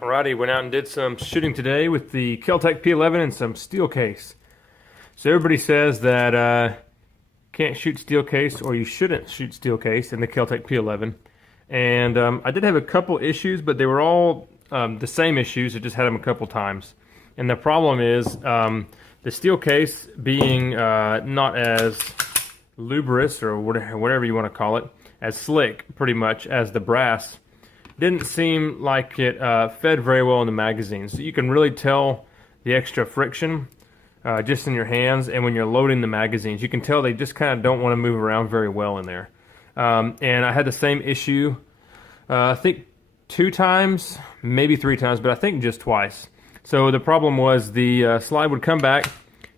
Alrighty, went out and did some shooting today with the Kel-Tec P-11 and some steel case. So everybody says that can't shoot steel case, or you shouldn't shoot steel case in the Kel-Tec P-11. And I did have a couple issues, but they were all the same issues. I just had them a couple times. And the problem is the steel case being not as lubrous, or whatever you want to call it, as slick pretty much as the brass. Didn't seem like it fed very well in the magazine. So you can really tell the extra friction just in your hands, and when you're loading the magazines, you can tell they just kind of don't want to move around very well in there. And I had the same issue, I think 2 times, maybe 3 times, but I think just twice. So the problem was the slide would come back,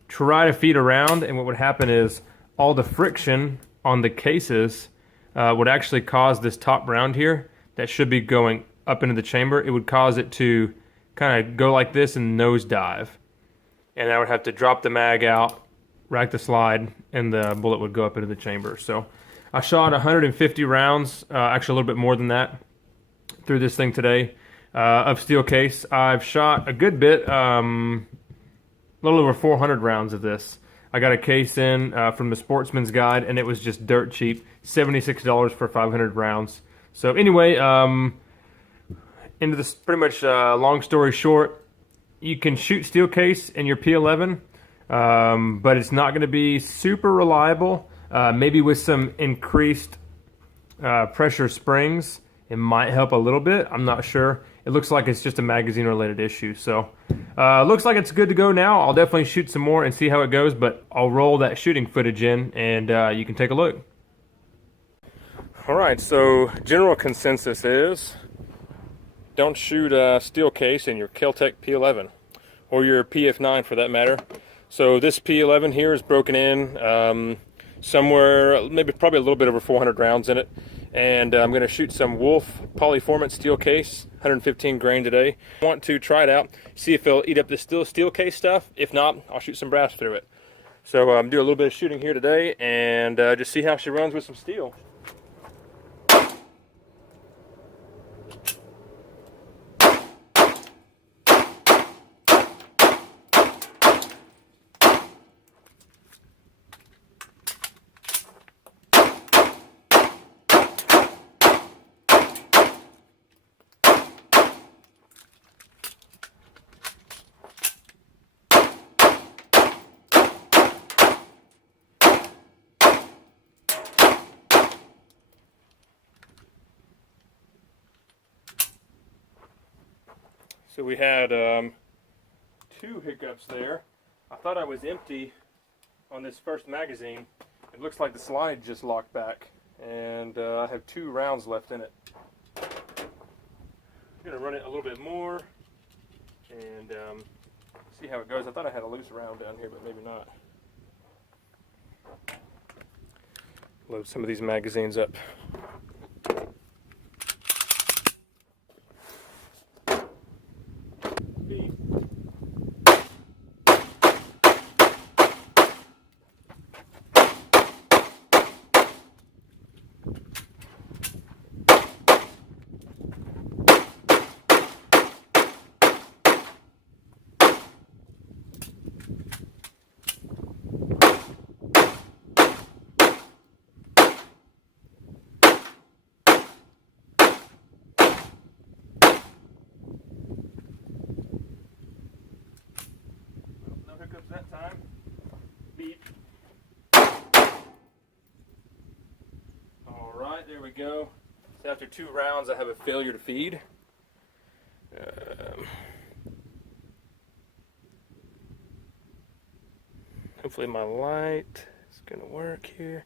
try to feed around, and what would happen is all the friction on the cases would actually cause this top round here that should be going up into the chamber. It would cause it to kind of go like this and nosedive. And I would have to drop the mag out, rack the slide, and the bullet would go up into the chamber. So I shot 150 rounds, actually a little bit more than that, through this thing today of steel case. I've shot a good bit, a little over 400 rounds of this. I got a case in from the Sportsman's Guide, and it was just dirt cheap, $76 for 500 rounds. So anyway, into this pretty much long story short, you can shoot steel case in your P-11, but it's not going to be super reliable. Maybe with some increased pressure springs, it might help a little bit. I'm not sure. It looks like it's just a magazine-related issue. So looks like it's good to go now. I'll definitely shoot some more and see how it goes, but I'll roll that shooting footage in, and you can take a look. Alright, so general consensus is don't shoot a steel case in your Kel-Tec P-11, or your PF9 for that matter. So this P-11 here is broken in somewhere, probably a little bit over 400 rounds in it. And I'm going to shoot some Wolf polyformant steel case, 115 grain today. I want to try it out, see if it'll eat up this steel case stuff. If not, I'll shoot some brass through it. So do a little bit of shooting here today, and just see how she runs with some steel. So we had 2 hiccups there. I thought I was empty on this first magazine. It looks like the slide just locked back, and I have 2 rounds left in it. I'm going to run it a little bit more and see how it goes. I thought I had a loose round down here, but maybe not. Load some of these magazines up. That time. Beep. Alright, there we go. So after 2 rounds, I have a failure to feed. Hopefully my light is going to work here.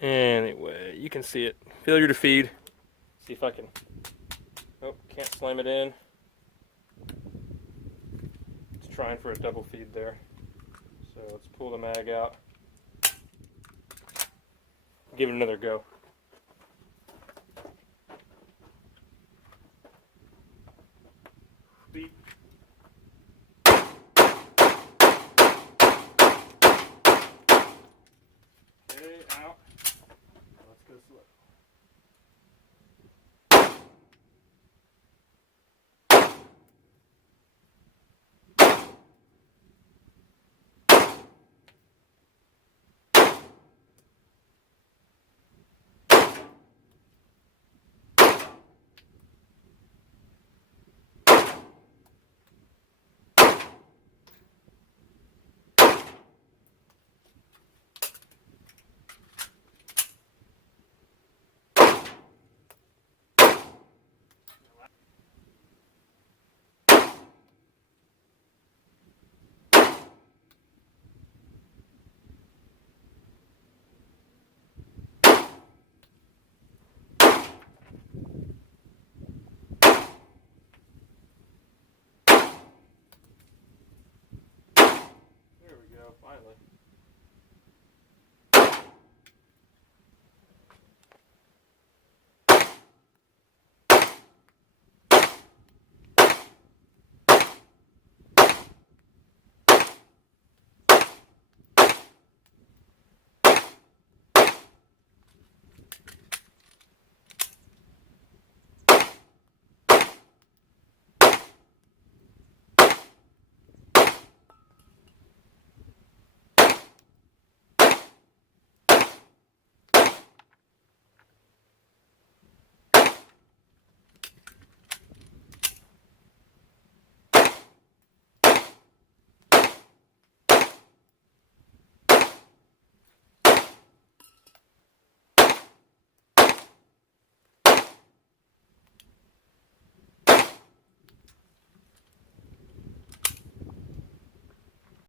Anyway, you can see it. Failure to feed. See if I can... Oh, can't slam it in. It's trying for a double feed there. So let's pull the mag out. Give it another go. Beep. Okay, out. Let's go slow. slightly.